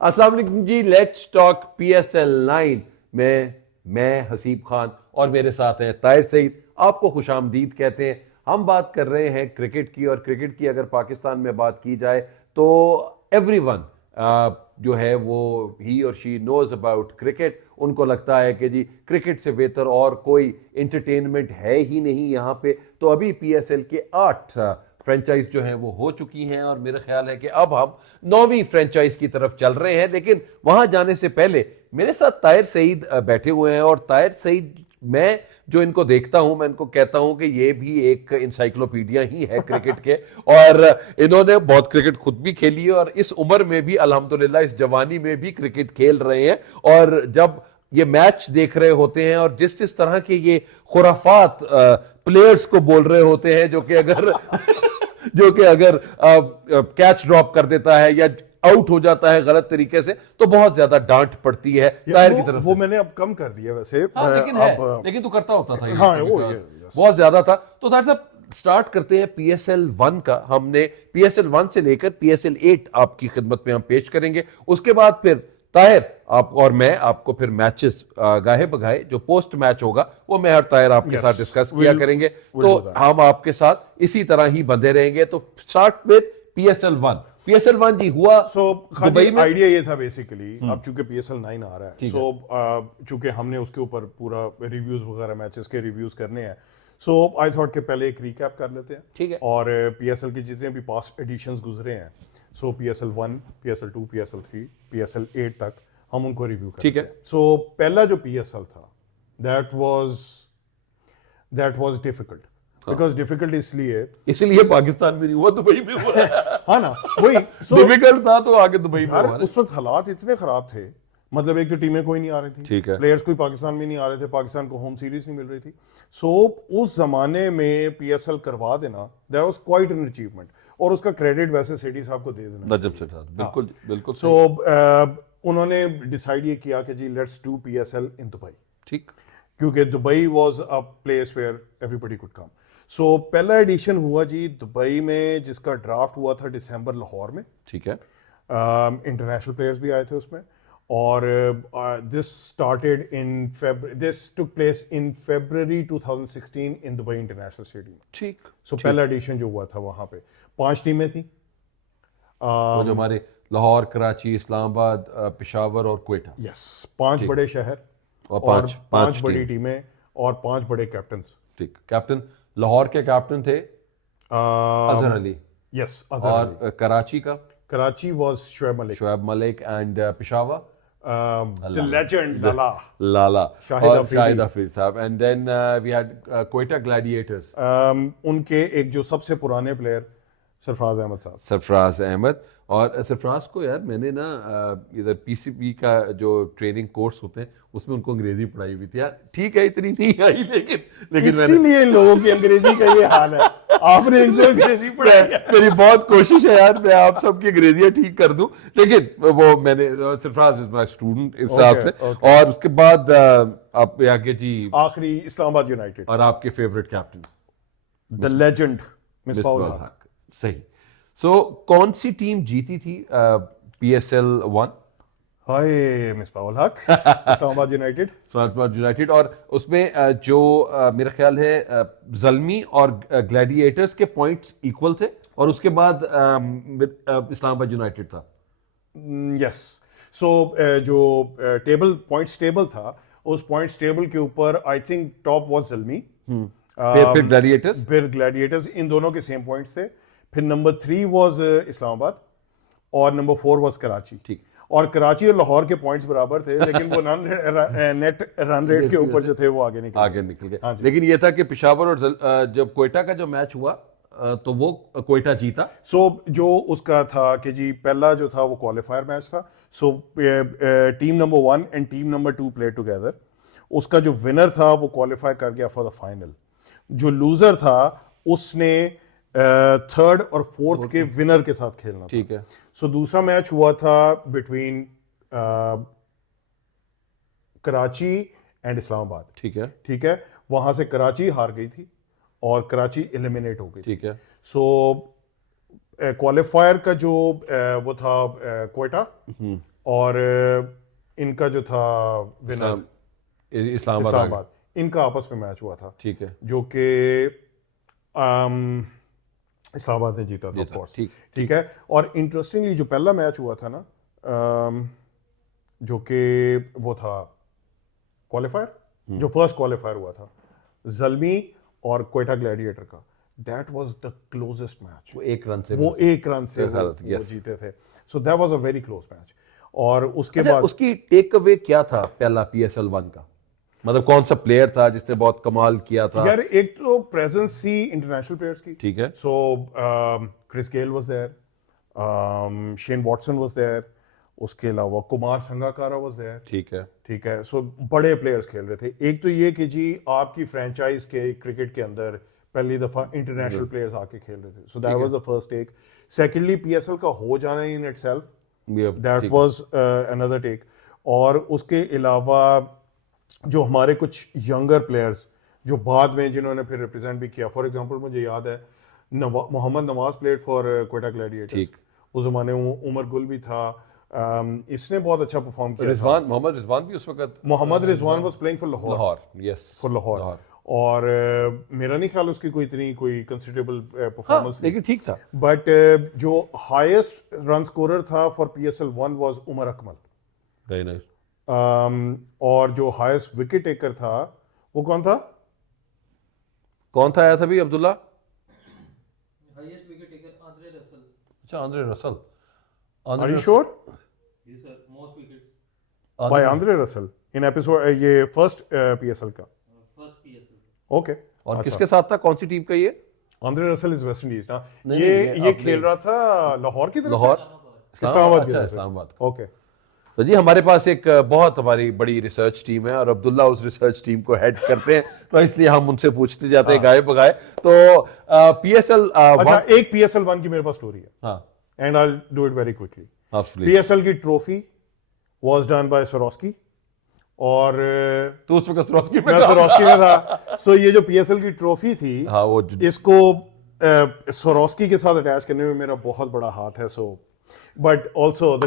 अस्सलाम वालेकुम जी, let's talk PSL 9 में मैं हसीब खान और मेरे साथ हैं ताहिर सईद। आपको खुशामदीद कहते हैं। हम बात कर रहे हैं क्रिकेट की, और क्रिकेट की अगर पाकिस्तान में बात की जाए तो एवरीवन जो है वो ही और शी नोज अबाउट क्रिकेट। उनको लगता है कि जी क्रिकेट से बेहतर और कोई इंटरटेनमेंट है ही नहीं यहाँ पे। तो अभी PSL के 8 फ्रेंचाइज जो हैं वो हो चुकी हैं, और मेरा ख्याल है कि अब हम 9वीं फ्रेंचाइज की तरफ चल रहे हैं। लेकिन वहां जाने से पहले मेरे साथ ताहिर सईद बैठे हुए हैं, और ताहिर सईद, मैं जो इनको देखता हूं मैं इनको कहता हूं कि ये भी एक इंसाइक्लोपीडिया ही है क्रिकेट के, और इन्होंने बहुत क्रिकेट खुद भी खेली है, और इस उम्र में भी अल्हम्दुलिल्लाह इस जवानी में भी क्रिकेट खेल रहे हैं। और जब ये मैच देख रहे होते हैं और जिस जिस तरह के ये खुराफात प्लेयर्स को बोल रहे होते हैं, जो कि अगर कैच ड्रॉप कर देता है या आउट हो जाता है गलत तरीके से, तो बहुत ज्यादा डांट पड़ती है ताहिर की तरफ वो से। मैंने अब कम कर दिया वैसे। लेकिन तो करता होता था ये। हाँ, yes. बहुत ज्यादा था। तो ताहिर साहब, स्टार्ट करते हैं PSL 1 का। हमने PSL 1 से लेकर PSL 8 आपकी खिदमत में हम पेश करेंगे। उसके बाद फिर ताहिर आप और मैं आपको फिर मैचेस गाहे बगाहे जो पोस्ट मैच होगा वो मैं और ताहिर आपके साथ डिस्कस किया करेंगे। तो हम आपके साथ इसी तरह ही बंधे रहेंगे। तो स्टार्ट विद PSL 1। PSL 1 जी हुआ दुबई में। आइडिया ये था बेसिकली, अब चूंकि PSL 9 आ रहा है, चूंकि हमने उसके ऊपर पूरा रिव्यूज वगैरह मैचेस के रिव्यूज करने हैं, सो आई थॉट के पहले एक रिकैप कर लेते हैं। ठीक है। और PSL के जितने भी पास्ट एडिशंस गुजरे हैं, सो PSL 1, PSL 2, PSL 3, PSL 8 तक हम उनको रिव्यू करते हैं। ठीक है। सो पहला जो PSL था, that was difficult. Because difficult इसलिए पाकिस्तान में नहीं हुआ, दुबई में हुआ। हाँ ना, वही डिफिकल्ट था तो आगे दुबई में यार हुआ। उस वक्त हालात इतने खराब थे, मतलब एक तो टीमें कोई नहीं आ रही थी, ठीक है। प्लेयर्स कोई पाकिस्तान में नहीं आ रहे थे, पाकिस्तान को होम सीरीज नहीं मिल रही थी। सो उस जमाने में PSL करवा देना, that was quite an achievement, और उसका क्रेडिट वैसे सेठी साहब को दे देना। नजम से था, बिल्कुल बिल्कुल। सो उन्होंने डिसाइड ये किया कि जी let's do PSL in Dubai. ठीक। क्योंकि Dubai was a place where everybody could come. So पहला एडिशन हुआ जी दुबई में, जिसका ड्राफ्ट हुआ था दिसंबर लाहौर में। ठीक है। इंटरनेशनल प्लेयर्स भी आए थे उसमें, और this took place in February 2016 in Dubai international stadium. ठीक। सो पहला एडिशन जो हुआ था वहां पे 5 टीमें थी। वो जो हमारे लाहौर, कराची, इस्लामाबाद, पेशावर और क्वेटा। यस, 5 बड़े शहर और पांच बड़ी टीमें और 5 बड़े कैप्टन्स। ठीक। कैप्टन लाहौर के कैप्टन थे अजहर अली। यस, और कराची का Karachi was Shoaib Malik and Peshawar the legend Lala Shahid Afridi साहब। And then we had Quetta Gladiators. उनके एक जो सबसे पुराने प्लेयर सरफराज अहमद साहब। सरफराज अहमद। और सरफराज को यार मैंने ना इधर PCB का जो ट्रेनिंग कोर्स होते हैं उसमें उनको अंग्रेजी पढ़ाई हुई थी यार। ठीक है, इतनी नहीं आई, लेकिन इसीलिए इन लोगों की अंग्रेजी का ये हाल है। आपने इनको अंग्रेजी पढ़ाई। मेरी बहुत कोशिश है यार, मैं आप सबकी अंग्रेजियां ठीक कर दूं, लेकिन वो मैंने सरफराज इज माय स्टूडेंट इस हिसाब से। और उसके बाद आप आगे जी आखिरी इस्लामाबाद यूनाइटेड और आपके favourite captain the legend Misbahul हक। सही। सो कौन सी टीम जीती थी PSL 1? हाय मिसबाहुल हक, इस्लामाबाद यूनाइटेड। और उसमें जो मेरा ख्याल है जल्मी और ग्लैडिएटर्स के पॉइंट्स इक्वल थे, और उसके बाद इस्लामाबाद यूनाइटेड था। यस। सो जो पॉइंट्स टेबल था, उस पॉइंट्स टेबल के ऊपर आई थिंक टॉप वाज जल्मी, फिर ग्लैडिएटर्स, इन दोनों के सेम पॉइंट्स थे। फिर नंबर 3 वाज इस्लामाबाद, और नंबर 4 वाज कराची। ठीक। और कराची और लाहौर के पॉइंट्स बराबर थे, लेकिन वो नेट रन रेट के ऊपर जो थे वो आगे निकल गए। लेकिन ये था कि पेशावर और जब क्वेटा का जो मैच हुआ तो वो क्वेटा जीता। सो जो उसका था कि जी पहला जो था वो क्वालिफायर मैच था। So team number 1 and team number 2 play together. उसका जो विनर था वो क्वालिफाई कर गया फॉर द फाइनल। जो लूजर था उसने थर्ड और फोर्थ के विनर के साथ खेलना। ठीक है। सो दूसरा मैच हुआ था बिटवीन कराची एंड इस्लामाबाद। ठीक है। वहां से कराची हार गई थी और कराची एलिमिनेट हो गई। ठीक है। सो क्वालिफायर का जो वो था क्वेटा और इनका जो था विनर इस्लामाबाद आ गए। इस्लामाबाद, इनका आपस में मैच हुआ था ठीक है, जो कि इस्लामाबाद ने जीता था ऑफ कोर्स। ठीक है। और इंटरेस्टिंगली जो पहला मैच हुआ था ना जो कि वो था क्वालिफायर, जो फर्स्ट क्वालिफायर हुआ था ज़ल्मी और क्वेटा ग्लैडिएटर का, that was the closest match. वो एक रन से वो एक रन से वो जीते थे। So that was a very close match. और उसके अच्छा, बाद उसकी टेक अवे क्या था पहला PSL 1 का? मतलब कौन सा प्लेयर था जिसने बहुत कमाल किया था? यार एक तो प्रेजेंस थी इंटरनेशनल प्लेयर्स की। ठीक है, so Chris Gayle was there, Shane Watson was there, उसके अलावा कुमार संगाकारा वाज देयर। ठीक है, ठीक है। सो बड़े प्लेयर्स खेल रहे थे। एक तो ये कि जी आपकी फ्रेंचाइज के क्रिकेट के अंदर पहली दफा इंटरनेशनल प्लेयर्स आके खेल रहे थे। So that was the first take. Secondly PSL का हो जाना in itself, that was another take. और उसके अलावा जो हमारे कुछ यंगर प्लेयर्स जो बाद में जिन्होंने फिर रिप्रेजेंट भी किया, फॉर एग्जांपल मुझे याद है Mohammad Nawaz played for Quetta Gladiators. उस जमाने में उमर गुल भी था, इसने बहुत अच्छा परफॉर्म किया। मोहम्मद रिजवान भी उस वक्त, Mohammad Rizwan was playing for Lahore. Yes, for Lahore. और मेरा नहीं ख्याल उसकी कोई कंसिडरेबल परफॉर्मेंस लेकिन ठीक था। बट जो हाईएस्ट रन स्कोरर था for PSL 1 was Umar Akmal. Very nice. और जो हाईएस्ट विकेट टेकर था वो कौन था? कौन था आया था भी? Abdullah? Highest wicket taker Andre Russell. अच्छा, Andre Russell. Are you sure? Yes sir, most wickets by Andre Russell in episode, ये फर्स्ट PSL का फर्स्ट PSL। ओके। और किसके साथ था? कौन सी टीम का ये? Andre Russell is West Indies ना। नहीं, ये खेल रहा था लाहौर की तरफ से? लाहौर, इस्लामाबाद की अच्छा, तरफ से। इस्लामाबाद। ओके। तो जी हमारे पास एक बहुत हमारी बड़ी रिसर्च टीम है और अब्दुल्ला उस रिसर्च टीम को हेड करते हैं, तो इसलिए हम उनसे पूछते जाते हैं गाए बगाए। तो PSL अच्छा, एक PSL 1 की मेरे पास स्टोरी है हाँ, and I will do it very quickly. absolutely। PSL की trophy was done by Swarovski और तो उस वक्त सोरोस्की में मैं सोरोस्की में था। सो ये जो PSL की ट्रॉफी थी, हाँ, वो इसको सोरोस्की के साथ अटैच करने में मेरा बहुत बड़ा हाथ है। So but also the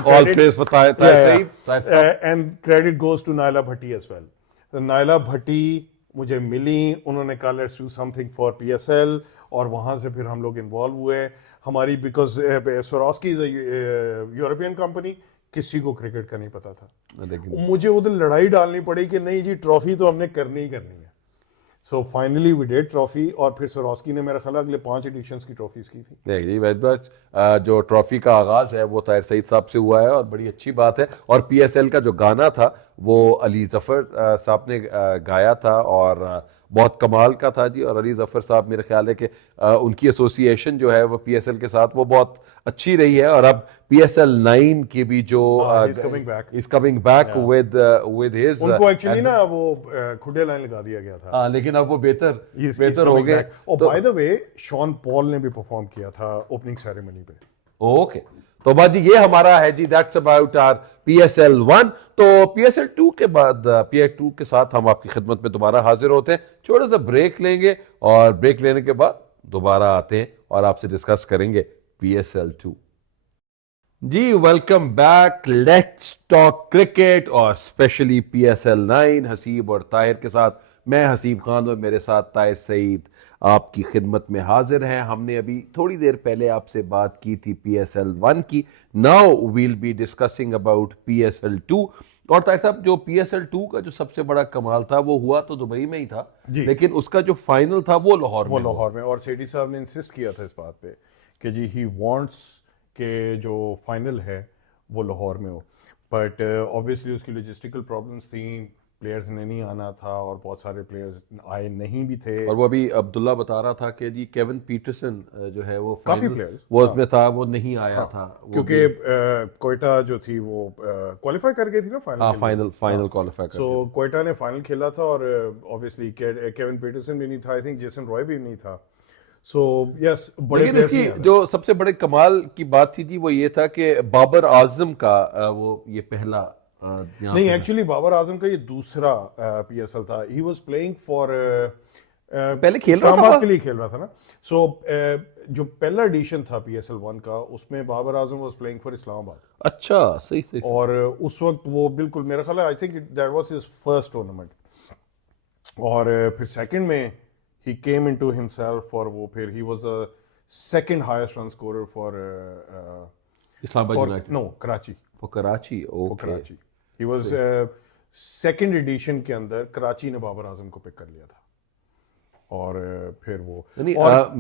end credit goes to Naila Bhatti as well. Naila Bhatti मुझे मिली, उन्होंने कहा let's do something for PSL और वहां से फिर हम लोग इन्वॉल्व हुए हमारी, because Swarovski is European company, किसी को क्रिकेट का नहीं पता था। मुझे उधर लड़ाई डालनी पड़ी कि नहीं जी ट्रॉफी तो हमने करनी ही करनी है। So finally we did trophy और फिर सोरोस्की ने मेरा ख्याल अगले 5 एडिशंस की ट्रॉफीज की थी। नहीं जी, जो ट्रॉफी का आगाज है वो ताहिर सईद साहब से हुआ है और बड़ी अच्छी बात है। और PSL का जो गाना था वो अली जफर साहब ने गाया था और बहुत कमाल का था जी। और अली जफर साहब, मेरे ख्याल है कि उनकी एसोसिएशन जो है वो PSL के साथ वो बहुत अच्छी रही है। और अब PSL 9 की भी जो is coming back with his, उनको एक्चुअली ना वो खुडे लाइन लगा दिया गया था। हाँ, लेकिन अब वो बेहतर हो गए। और by the way Sean Paul ने भी परफॉर्म किया था ओपनिंग सेरेमनी पे। ओके, तो बात जी ये हमारा है जी, दैट्स अबाउट आवर PSL 1। तो PSL 2 के बाद PSL 2 के साथ हम आपकी खिदमत में दोबारा हाजिर होते हैं। छोटा सा ब्रेक लेंगे और ब्रेक लेने के बाद दोबारा आते हैं और आपसे डिस्कस करेंगे PSL 2। जी welcome back, let's talk cricket और स्पेशली PSL 9 हसीब और ताहिर के साथ। मैं हसीब खान और मेरे साथ ताहिर सईद आपकी खिदमत में हाजिर हैं। हमने अभी थोड़ी देर पहले आपसे बात की थी PSL 1 की। Now we'll be discussing about PSL 2। और ताहिर साहब, जो PSL 2 का जो सबसे बड़ा कमाल था वो हुआ तो दुबई में ही था, लेकिन उसका जो फाइनल था वो लाहौर में। और सेठी साहब ने इंसिस्ट किया था इस बात पे कि जी ही वांट्स के जो फाइनल है वो लाहौर में हो। बट ऑब्वियसली उसकी लॉजिस्टिकल प्रॉब्लम्स थी, प्लेयर्स ने नहीं आना था और बहुत सारे प्लेयर्स आए नहीं भी थे। और वो अभी अब्दुल्ला बता रहा था कि जी केविन पीटरसन जो है वो काफी प्लेयर्स वो उसमें था, वो नहीं आया था क्योंकि कोयटा जो थी वो क्वालिफाई कर गई थी ना फाइनल क्वालिफाई कर। सो कोयटा ने फाइनल खेला था और ऑब्वियसली केविन पीटरसन भी नहीं था, आई थिंक जेसन रॉय भी नहीं था। सो यस, बड़े लेकिन इसकी जो सबसे बड़े कमाल की बात थी जी वो ये था कि बाबर आजम का वो ये पहला नहीं, एक्चुअली बाबर आजम का ये दूसरा PSL था। ही वाज प्लेइंग फॉर पहले खेल रहा था इस्लामाबाद वहाँ? के लिए खेल रहा था ना। सो जो पहला एडिशन था PSL 1 का, उसमें Babar Azam was playing for Islamabad. अच्छा, सही सही सही। और उस वक्त वो बिल्कुल, मेरा ख्याल है, I think that was his first tournament. और फिर सेकंड में ही केम इनटू हिमसेल्फ, और वो फिर he was the second highest run scorer for Islamabad United no Karachi, for Karachi. For okay. Karachi. He was second edition के अंदर कराची ने बाबर आजम को पिक कर लिया था। और फिर वो नहीं, और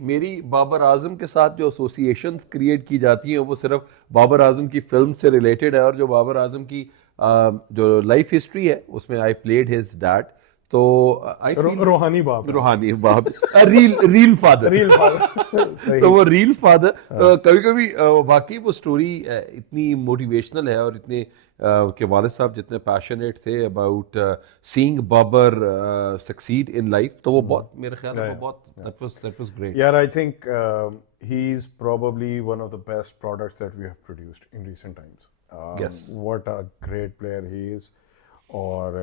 मेरी बाबर आजम के साथ जो एसोसिएशंस क्रिएट की जाती हैं वो सिर्फ बाबर आजम की फिल्म से रिलेटेड है, और जो बाबर आजम की जो लाइफ हिस्ट्री है उसमें आई प्लेड हिज डैड, तो आई रूहानी बाप, रूहानी बाप, रील फादर, रियल फादर। सही। तो वो रील फादर कभी कभी वाकई वो स्टोरी इतनी मोटिवेशनल है, और इतने के वालिद साहब जितने पैशनेट थे about seeing Babar succeed in life, तो वो बहुत, मेरे ख्याल में वो बहुत, that was great. Yeah, I think he's probably one of the best products that we have produced in recent times. Yes. What a great player he is. और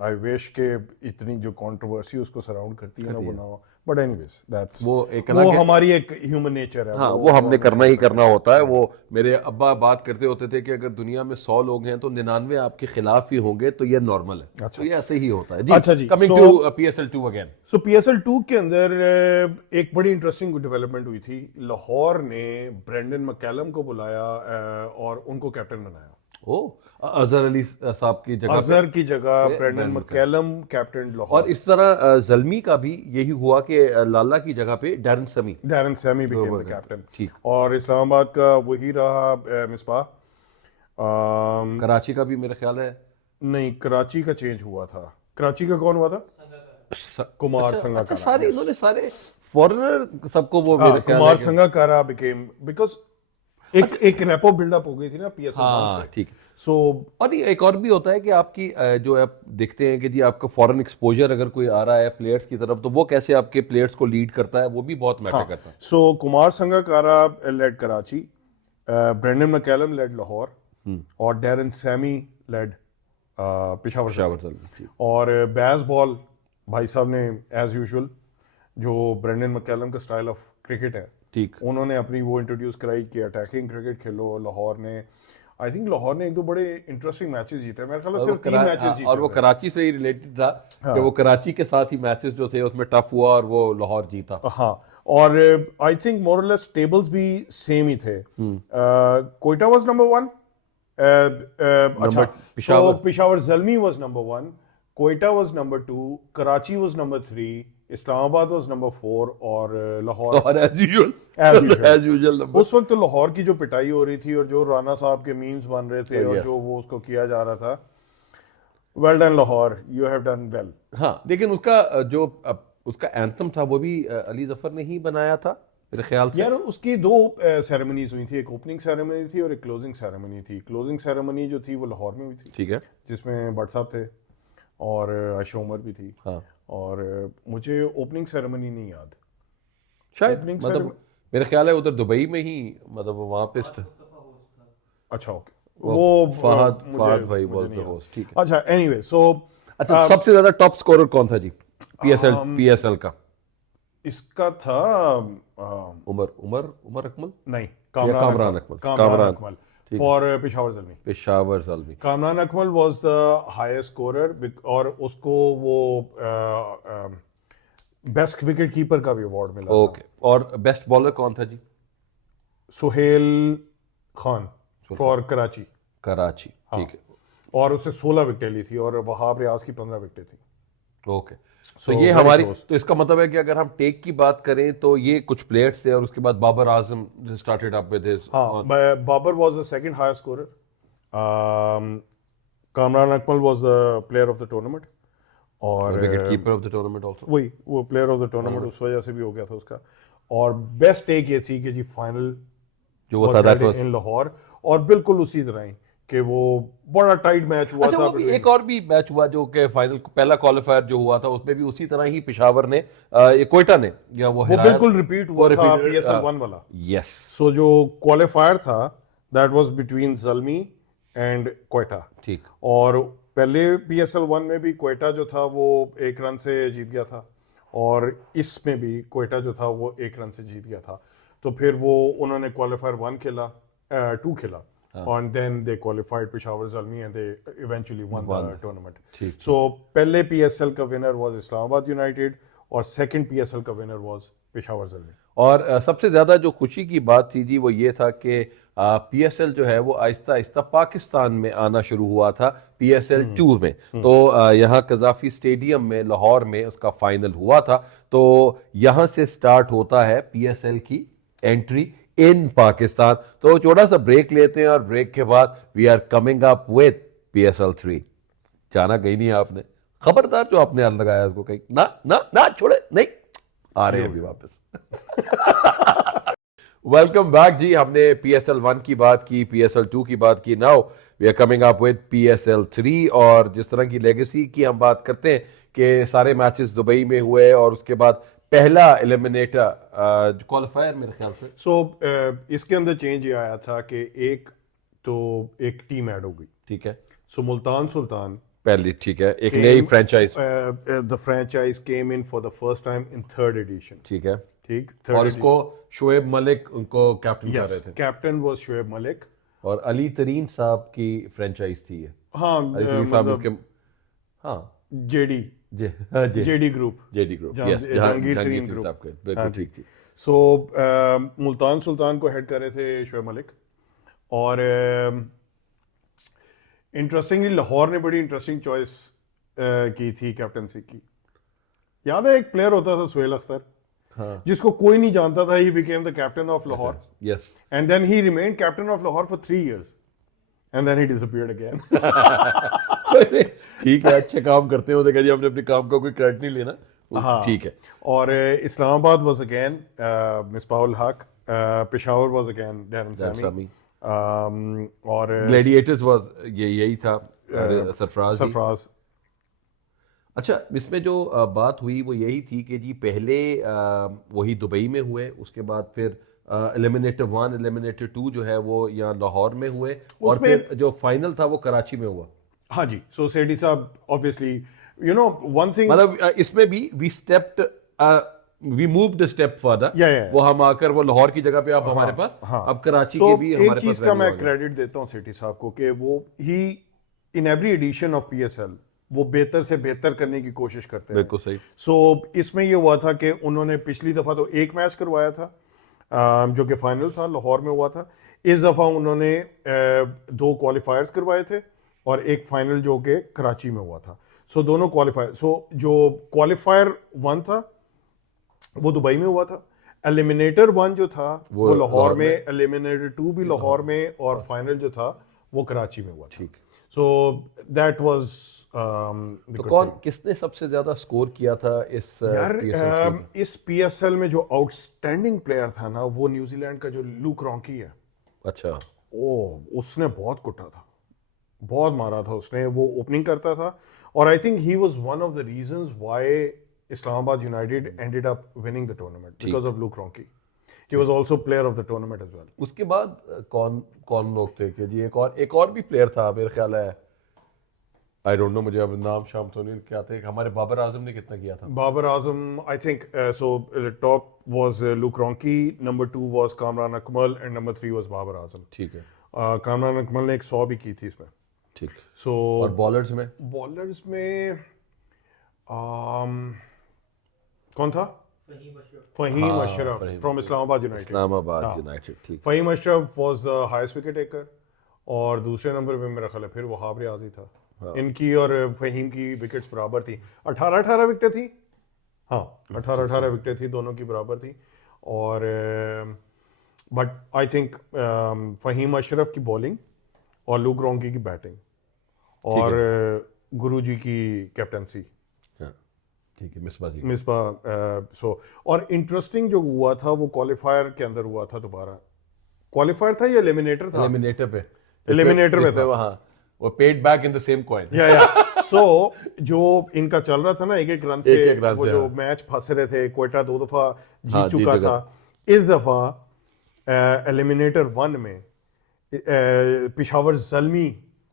I wish के इतनी जो कंट्रोवर्सी उसको सराउंड करती है ना वो ना हो, बट एनीवेज दैट्स वो एक अलग वो है। हमारी एक ह्यूमन नेचर है। हाँ, वो हमने करना ही करना होता है। वो मेरे अब्बा बात करते होते थे कि अगर दुनिया में 100 लोग हैं तो 99 आपके खिलाफ ही होंगे, तो ये नॉर्मल है। अच्छा। तो ये ऐसे ही होता है अच्छा जी, coming so- to PSL2 again. So PSL 2 के अंदर एक बड़ी इंटरेस्टिंग डेवलपमेंट हुई थी। लाहौर ने ब्रेंडन मैकैलम को बुलाया और उनको कैप्टन बनाया। ओ, अजहर अली साहब की जगह पे। अजहर की जगह पे ब्रेंडन मैकैलम कैप्टन लाहौर। और इस तरह जल्मी का भी यही हुआ कि लाला की जगह पे डैरन समी। Darren Sami became Global the captain। ठीक। और इस्लामाबाद का वही रहा मिसबाह। कराची का भी मेरा ख्याल है नहीं, कराची का चेंज हुआ था। कराची का कौन हुआ था? कुमार अच्छा, संगाकारा। सारे yes। इन्होंने सारे फॉरेनर सबको वो हाँ, मेरे ख्याल कुमार है कि- संगाकारा became because एक रेपो बिल्डअप हो गई थी ना PSL 1 हाँ, से। ठीक। सो और ये एक और भी होता है कि आपकी जो आप देखते हैं कि जी आपका फॉरेन एक्सपोजर अगर कोई आ रहा है प्लेयर्स की तरफ, तो वो कैसे आपके प्लेयर्स को लीड करता है, वो भी बहुत मैटर करता है। So Kumar Sangakkara led Karachi, Brendon McCullum led Lahore, और Darren Sammy led Peshawar. Peshawar Zalmi, ठीक। और बैस बॉल भाई साहब ने एज यूजुअल, जो ब्रेंडन मैकैलम का स्टाइल ऑफ क्रिकेट है, ठीक। उन्होंने अपनी वो इंट्रोड्यूस कराई कि अटैकिंग क्रिकेट खेलो। लाहौर ने, आई थिंक लाहौर ने एक दो बड़े इंटरेस्टिंग मैचेस जीते, मेरे ख्याल से सिर्फ 3 मैचेस जीते और वो थे। कराची से ही रिलेटेड था कि वो कराची के साथ ही मैचेस जो थे उसमें टफ हुआ और वो लाहौर जीता। हाँ, और आई थिंक मोर और लेस टेबल्स भी सेम ही थे। Quetta was number 1। अच्छा, Peshawar. Peshawar Zalmi was number 1, Quetta was number 2, Karachi was number 3, Islamabad was number 4, और लाहौर और as usual As usual number. उस वक्त तो लाहौर की जो पिटाई हो रही थी और जो राना साहब के मीम्स बन रहे थे और yes। जो वो उसको किया जा रहा था, well done Lahore, you have done well. हाँ, लेकिन उसका जो उसका एंथम था वो भी अली जफर ने ही बनाया था मेरे ख्याल से। यार उसकी 2 सेरेमनीज हुई थी, एक ओपनिंग सेरेमनी थी और एक क्लोजिंग सेरेमनी थी। क्लोजिंग सेरेमनी जो थी वो लाहौर में हुई थी, ठीक है। जिसमें भट्ट साहब थे और आयशा उमर भी थी। हाँ, और मुझे ओपनिंग सेरेमनी नहीं याद। शायद Opening मतलब मेरे ख्याल है उधर दुबई में ही, मतलब वहाँ पे अच्छा, ओके, वो फहद मुझे भाई मुझे वाज नहीं द याद। होस्ट, ठीक है। अच्छा, एनीवे, सो अच्छा, सबसे ज्यादा टॉप स्कोरर कौन था जी PSL का? इसका था उमर अकमल नहीं, Kamran Akmal. Kamran Akmal for Peshawar Zalmi. Peshawar Zalmi. Kamran Akmal was the highest scorer, और उसको वो बेस्ट विकेट कीपर का भी अवार्ड मिला था। ओके, और बेस्ट बॉलर कौन था जी? सुहेल खान फॉर कराची, कराची, हाँ। ठीक है। और उससे 16 विकेटें ली थी, और वहाब रियाज की 15 विकेटें थी। ओके, So, तो ये very हमारी, close। तो इसका मतलब है कि अगर हम टेक की बात करें तो ये कुछ प्लेयर्स थे, और उसके बाद Babar Azam started up with his. हाँ, Babar was the second highest scorer. Kamran Akmal was the player of the tournament, और wicket keeper of the tournament also. वही वो प्लेयर ऑफ द टूर्नामेंट उस वजह से भी हो गया था उसका। और बेस्ट टेक ये थी कि जी फाइनल जो वो था दैट वाज। इन लाहौर, और बिल्कुल उसी तरह ही कि वो बड़ा टाइट मैच हुआ अच्छा, था। वो भी एक और भी मैच हुआ जो कि फाइनल पहला क्वालिफायर जो हुआ था उसमें भी उसी तरह ही पेशावर ने कोयटा ने या वो बिल्कुल रिपीट हुआ था repeated, PSL 1 वाला। यस। सो जो क्वालिफायर था that was between Zalmi and Quetta, ठीक। और पहले PSL 1 में भी कोयटा जो था वो 1 रन से जीत गया था। और इसमें भी कोयटा जो था वो 1 रन से जीत गया था। तो फिर वो उन्होंने क्वालिफायर 1 खेला, 2 खेला, and then they qualified Peshawar Zalmi and they eventually won the tournament. ठीक, So पहले PSL का winner was Islamabad United और second PSL का winner was Peshawar Zalmi. और सबसे ज़्यादा जो खुशी की बात थी जी वो ये था कि पीएसएल जो है वो आहिस्ता आहिस्ता पाकिस्तान में आना शुरू हुआ था पीएसएल 2 में। तो यहाँ कजाफी स्टेडियम में लाहौर में उसका फाइनल हुआ था। तो यहाँ से स्टार्ट होता है पीएसएल की एंट्री इन पाकिस्तान। तो छोटा सा ब्रेक लेते हैं और ब्रेक के बाद we are coming up with PSL 3। जाना कहीं नहीं है आपने, खबरदार जो आपने हाथ लगाया उसको कहीं ना ना ना छोड़े नहीं, आ रहे हैं अभी वापस। वेलकम बैक जी। हमने पीएसएल 1 की बात की, पीएसएल 2 की बात की, now we are coming up with PSL 3। और जिस तरह की लेगेसी की हम बात करते हैं कि सारे मैचेस दुबई में हुए और उसके बाद पहला एलिमिनेटर क्वालिफायर मेरे ख्याल से इसके अंदर चेंज ये आया था कि एक टीम ऐड हो गई। ठीक है, सो मुल्तान सुल्तान पहली, ठीक है, एक नई franchise, the franchise came in for the first time in 3rd edition. ठीक है, ठीक, और इसको शोएब मलिक उनको कैप्टन कर रहे थे। कैप्टन वाज शोएब मलिक और अली तरीन साहब की फ्रेंचाइज थी ये। हाँ, अली तरीन साहब के, हाँ, जेडी ग्रुप, यस, जहांगीर तरीन ग्रुप साहब के, बिल्कुल ठीक थी। सो मुल्तान सुल्तान को हेड कर रहे थे शोएब मलिक। और इंटरेस्टिंगली लाहौर ने बड़ी इंटरेस्टिंग चॉइस की थी कैप्टनसी की। याद है एक प्लेयर होता था सुहेल अख्तर, हाँ, जिसको कोई नहीं जानता था। He became the captain of Lahore yes, and then he remained captain of Lahore for 3 years and then he disappeared again. ठीक है, अच्छे काम करते हैं, देखा जी हमने अपने काम का कोई क्रेडिट नहीं लेना, ठीक है। और इस्लामाबाद वाज अगेन मिसबाहुल हक, पेशावर वाज अगेन डैरन सामी, और ग्लैडिएटर्स वाज यही था, सरफराज। अच्छा, इसमें जो बात हुई वो यही थी कि जी पहले वही दुबई में हुए, उसके बाद फिर एलिमिनेटर 1 एलिमिनेटर 2 जो है वो यहाँ लाहौर में हुए, और फिर जो फाइनल था वो कराची में हुआ। हाँ जी, सो सेठी साहब obviously you know one thing, मतलब इसमें भी we moved a step further, वो हम आकर वो लाहौर की जगह पे आप हमारे पास, अब कराची के भी हमारे पास। एक चीज का मैं क्रेडिट देता हूँ सेठी साहब को कि वो ही in every edition of PSL वो बेहतर से बेहतर करने की कोशिश करते हैं। बिल्कुल सही। सो इसमें ये हुआ था कि उन्होंने पिछली दफा तो एक मैच करवाया था जो कि फाइनल था, लाहौर में हुआ था। इस दफा उन्होंने 2 क्वालिफायर्स करवाए थे और एक फाइनल जो कि कराची में हुआ था। सो दोनों क्वालिफायर, सो जो क्वालिफायर 1 था वो दुबई में हुआ था, एलिमिनेटर 1 जो था वो लाहौर में, एलिमिनेटर 2 भी लाहौर में, और फाइनल जो था वो कराची में हुआ। ठीक, सो दैट वाज तो किसने सबसे ज्यादा स्कोर किया था इस यार इस पीएसएल में? जो आउटस्टैंडिंग प्लेयर था ना वो न्यूजीलैंड का जो लूक रॉन्की है। अच्छा, उसने बहुत कुटा था, बहुत मारा था उसने। वो ओपनिंग करता था और I think he was one of the reasons why Islamabad United ended up winning the tournament because of Luke Ronchi. He was also player of the tournament as well. उसके बाद कौन लोग थे कि जी एक और भी प्लेयर था मेरे ख्याल है, आई डोंट नो, मुझे अब नाम शाम तो नहीं क्या थे। हमारे बाबर आजम ने कितना किया था? Babar Azam I think so top was Luke Ronchi, number 2 was Kamran Akmal and number 3 was Babar Azam. ठीक है, कामरान अकमल ने 100 भी की थी इसमें। ठीक। सो और बॉलर्स में कौन था? Faheem Ashraf from Islamabad United. ठीक। Faheem Ashraf was the highest wicket taker और दूसरे नंबर पे मेरा ख्याल है फिर वहाब रियाजी था। इनकी और फहीम की विकेट्स बराबर थी, 18-18 विकेटें थी। हाँ, 18-18 विकेटें थी, दोनों की बराबर थी। और but I think Faheem Ashraf की बॉलिंग और लूक रॉन्की की बैटिंग और गुरुजी की कैप्टनसी, ठीक है, मिसबा। सो और इंटरेस्टिंग जो हुआ था वो क्वालिफायर के अंदर हुआ था। दोबारा क्वालिफायर था या एलिमिनेटर था? एलिमिनेटर पे था। वहाँ वो paid back in the same coin. So जो इनका चल रहा था ना एक रन से, वो जो मैच फंस रहे थे, कोयटा 2 दफा जीत चुका था। इस दफा एलिमिनेटर 1 में पेशावर ज़ल्मी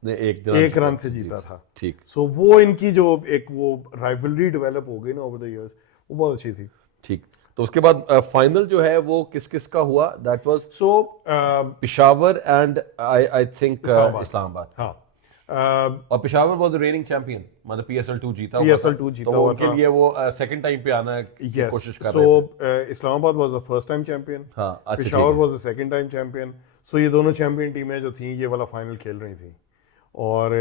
ने एक रन से जीता था। ठीक। सो वो इनकी जो एक वो राइवलरी डेवलप हो गई ना ओवर द इयर्स, वो बहुत अच्छी थी। ठीक, तो उसके बाद फाइनल जो है वो किस किस का हुआ? That was so Peshawar and I think Islamabad. Islamabad. हाँ, और Peshawar was the raining champion, मतलब PSL2 जीता हुआ था। PSL2 जीता तो वो हुआ उनके था। लिए वो सेकंड टाइम पे आना की Yes. कोशिश कर So रहे थे। Islamabad was the first time champion. हाँ, अच्छा, Peshawar ठीक है। was the second time champion. So ये दोनों चैंपियन टीमें जो थी ये वाला फाइनल खेल रही थी। और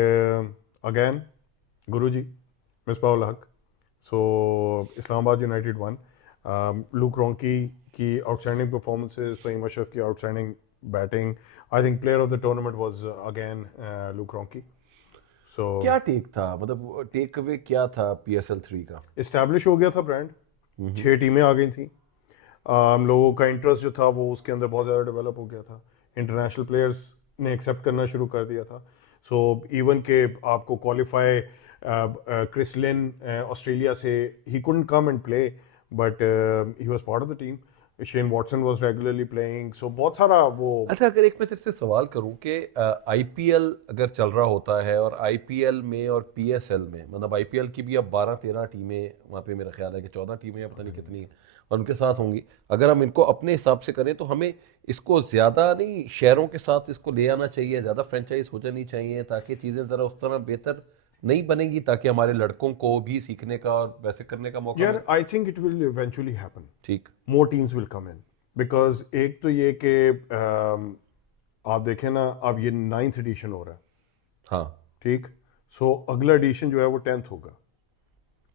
अगेन गुरुजी Misbahul Haq. So Islamabad United won. Luke Ronchi की आउटस्टैंडिंग परफॉर्मेंसेस, फहीम अशरफ की outstanding batting. I think player of the tournament was again Luke Ronchi. So क्या टेक था, मतलब टेक अवे क्या था PSL3 का? इस्टेब्लिश हो गया था ब्रांड, 6 टीमें आ गई थी। हम लोगों का इंटरेस्ट जो था वो उसके अंदर बहुत ज़्यादा डेवलप हो गया था। इंटरनेशनल प्लेयर्स ने एक्सेप्ट करना शुरू कर दिया था। सो इवन के आपको क्वालिफाई क्रिस लिन ऑस्ट्रेलिया से, he couldn't come and play but he was part of the team. Shane Watson was regularly playing. So बहुत सारा वो अच्छा, अगर एक मैं तेरे से सवाल करूं कि IPL अगर चल रहा होता है और IPL में और PSL में, मतलब IPL की भी अब 12-13 टीमें, वहाँ पे मेरा ख्याल है कि 14 टीमें या पता नहीं कितनी हैं और उनके साथ होंगी। अगर हम इनको अपने हिसाब से करें तो हमें इसको ज़्यादा नहीं शहरों के साथ इसको ले आना चाहिए, ज़्यादा फ्रेंचाइज हो जानी चाहिए ताकि चीज़ें ज़रा उस तरह बेहतर नहीं बनेगी, ताकि हमारे लड़कों को भी सीखने का और वैसे करने का मौका यार मिले। I think it will eventually happen. ठीक, more teams will come in because एक तो ये कि आप देखें ना, अब ये 9th एडिशन हो रहा है, हाँ, ठीक। सो अगला एडिशन जो है वो 10th होगा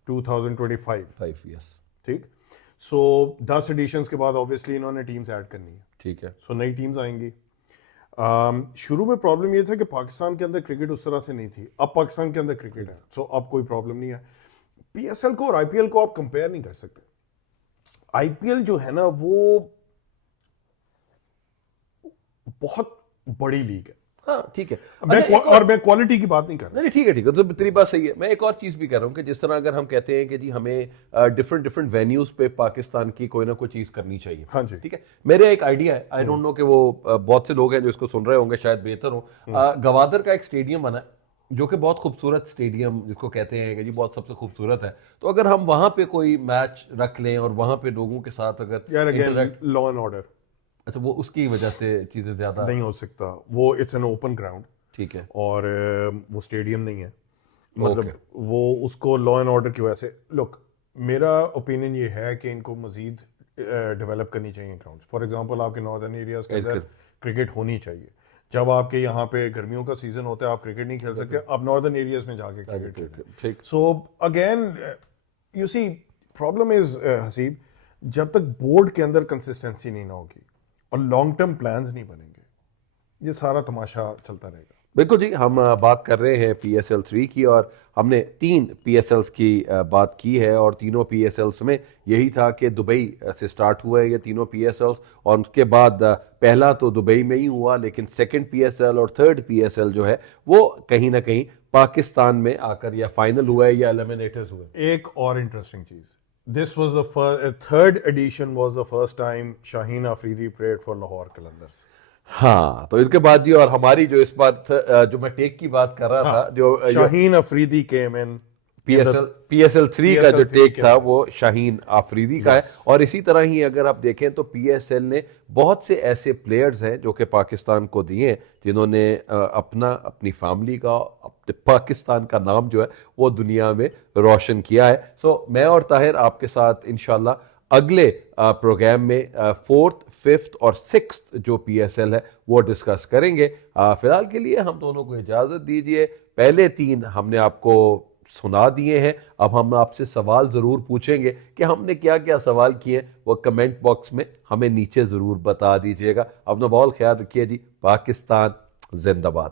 2025, 5 years, ठीक। सो 10 एडिशंस के बाद ऑब्वियसली इन्होंने टीम्स ऐड करनी है। ठीक है। सो नई टीम्स आएंगी। शुरू में प्रॉब्लम ये था कि पाकिस्तान के अंदर क्रिकेट उस तरह से नहीं थी। अब पाकिस्तान के अंदर क्रिकेट है, सो अब कोई प्रॉब्लम नहीं है। PSL को और IPL को आप कंपेयर नहीं कर सकते। IPL जो है ना वो बहुत बड़ी लीग है। हाँ, ठीक है। मैं अच्छा, एक और मैं क्वालिटी की बात नहीं कर रहा। नहीं, ठीक है, ठीक है, तो तेरी बात सही है। मैं एक और चीज़ भी कर रहा हूँ कि जिस तरह अगर हम कहते हैं कि जी हमें डिफरेंट डिफरेंट वेन्यूज़ पे पाकिस्तान की कोई ना कोई चीज़ करनी चाहिए। हाँ जी। ठीक है, मेरे एक आइडिया है, आई डोंट नो कि वो बहुत से लोग हैं जो इसको सुन रहे होंगे, शायद बेहतर हो। गवादर का एक स्टेडियम बना है जो कि बहुत खूबसूरत स्टेडियम जिसको कहते हैं कि जी बहुत सबसे खूबसूरत है। तो अगर हम वहाँ पे कोई मैच रख लें और वहाँ पे लोगों के साथ अगर यार again interact- law and order अच्छा, वो उसकी वजह से चीज़ें ज़्यादा, नहीं हो सकता। वो इट्स एन ओपन ग्राउंड ठीक है, और वो स्टेडियम नहीं है। मतलब वो उसको लॉ एंड ऑर्डर की वजह से, लुक मेरा ओपिनियन ये है कि इनको मजीद डेवलप करनी चाहिए ग्राउंड्स। फॉर एग्जांपल आपके नॉर्दर्न एरियाज के अंदर क्रिकेट होनी चाहिए। जब आपके यहाँ पे गर्मियों का सीजन होता है आप क्रिकेट नहीं खेल सकते, आप नॉर्दर्न एरियाज में जाके क्रिकेट खेलें। ठीक। So again you see problem is Haseeb, जब तक बोर्ड के अंदर कंसिस्टेंसी नहीं ना होगी और लॉन्ग टर्म प्लान्स नहीं बनेंगे, ये सारा तमाशा चलता रहेगा। बिल्कुल जी, हम बात कर रहे हैं PSL3 की और हमने 3 PSLs की बात की है और तीनों PSLs में यही था कि दुबई से स्टार्ट हुआ है ये तीनों PSLs और उसके बाद पहला तो दुबई में ही हुआ, लेकिन सेकंड PSL और थर्ड PSL जो है वो कहीं ना कहीं पाकिस्तान में आकर या फाइनल हुआ है या एलिमिनेटर्स हुए। एक और इंटरेस्टिंग चीज, this was the third edition was the first time Shaheen Afridi played for Lahore Qalandars. हाँ, तो इनके बाद जी, और हमारी जो इस बार जो मैं टेक की बात कर रहा था, जो शाहीन अफरीदी केम इन PSL3 का जो PSL3 टेक था वो शाहीन आफरीदी का है। Yes. और इसी तरह ही अगर आप देखें तो PSL ने बहुत से ऐसे प्लेयर्स हैं जो कि पाकिस्तान को दिए हैं, जिन्होंने अपनी फैमिली का, अपने पाकिस्तान का नाम जो है वो दुनिया में रोशन किया है। सो मैं और ताहिर आपके साथ इंशाल्लाह अगले प्रोग्राम में 4th, 5th और 6th जो PSL है वो डिस्कस करेंगे। फिलहाल के लिए हम दोनों को इजाज़त दीजिए। पहले 3 हमने आपको सुना दिए हैं, अब हम आपसे सवाल ज़रूर पूछेंगे कि हमने क्या क्या सवाल किए, वो कमेंट बॉक्स में हमें नीचे ज़रूर बता दीजिएगा। अपना बहुत ख्याल रखिए जी। पाकिस्तान जिंदाबाद।